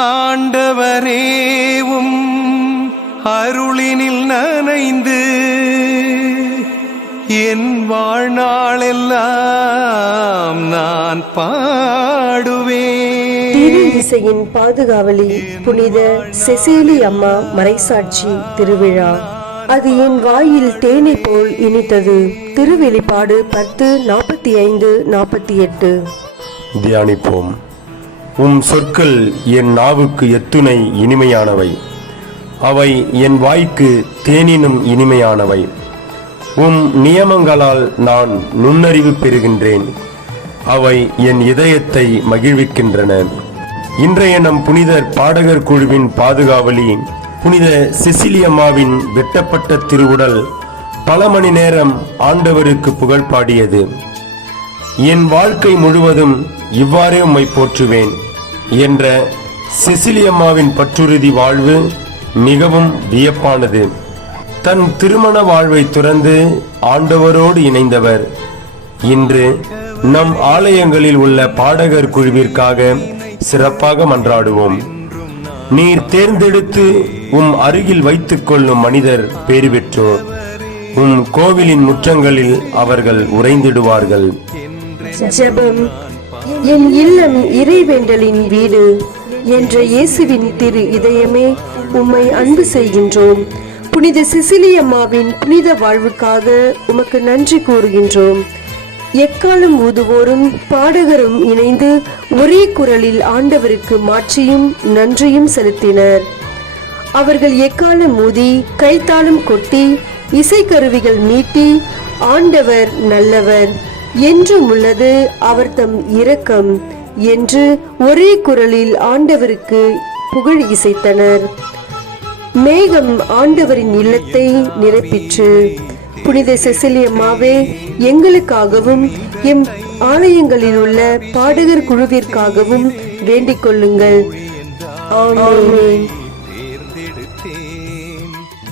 ஆண்டவரேவும் அருளினில் நனைந்து என் வாழ்நாளெல்லாம் நான் பாடுவேன். இசையின் பாதுகாவலி புனித செசேலி அம்மா மறைசாட்சி திருவிழா. அது என் வாயில் தேனை போல் இனித்தது. திருவெளிப்பாடு பத்து நாற்பத்தி ஐந்து நாற்பத்தி எட்டு. தியானிப்போம். உம் சொற்கள் என் நாவுக்கு எத்துணை இனிமையானவை. அவை என் வாய்க்கு தேனினும் இனிமையானவை. உம் நியமங்களால் நான் நுண்ணறிவு பெறுகின்றேன். அவை என் இதயத்தை மகிழ்விக்கின்றன. இன்றைய நம் புனிதர் பாடகர் குழுவின் பாதுகாவலி புனித சிசிலியம்மாவின் வெட்டப்பட்ட திருவுடல் பல மணி நேரம் ஆண்டவருக்கு புகழ் பாடியது. என் வாழ்க்கை முழுவதும் இவ்வாறே உம்மை போற்றுவேன் என்ற செசிலியம்மாவின் பற்றுறுதி வாழ்வு மிகவும் வியப்பானது. தன் திருமண வாழ்வை துறந்து ஆண்டவரோடு இணைந்தவர். இன்று நம் ஆலயங்களில் உள்ள பாடகர் குழுவிற்காக சிறப்பாக மன்றாடுவோம். நீர் தேர்ந்தெடுத்து உம் அருகில் வைத்துக் கொள்ளும் மனிதர் பேறு பெற்றோர். உம் கோவிலின் முற்றங்களில் அவர்கள் உறைந்திடுவார்கள். ஜெபம். என் இல்லம் இறைவேண்டலின் வீடு என்ற இயேசுவின் திரு இதயமே உம்மை அன்பு செய்கின்றோம். புனித சிசிலியம்மாவின் புனித வாழ்வுக்காக உமக்கு நன்றி கூறுகின்றோம். எக்காலம் ஊதுவோரும் பாடகரும் இணைந்து ஒரே குரலில் ஆண்டவருக்கு மாற்றியும் நன்றியும் செலுத்தினர். அவர்கள் எக்காலம் ஊதி கைத்தாளம் கொட்டி இசைக்கருவிகள் மீட்டி ஆண்டவர் நல்லவர். என்றும் உள்ளது அவர் தம் இரக்கம் என்று ஒரே குரலில் ஆண்டவருக்கு புகழ் இசைத்தனர். மேகம் ஆண்டவரின் இல்லத்தை நிரப்பிற்று. புனித செசிலியம்மாவே எங்களுக்காகவும் எம் ஆலயங்களில் உள்ள பாடகர் குழுவிற்காகவும் வேண்டிக் கொள்ளுங்கள். ஆமாம்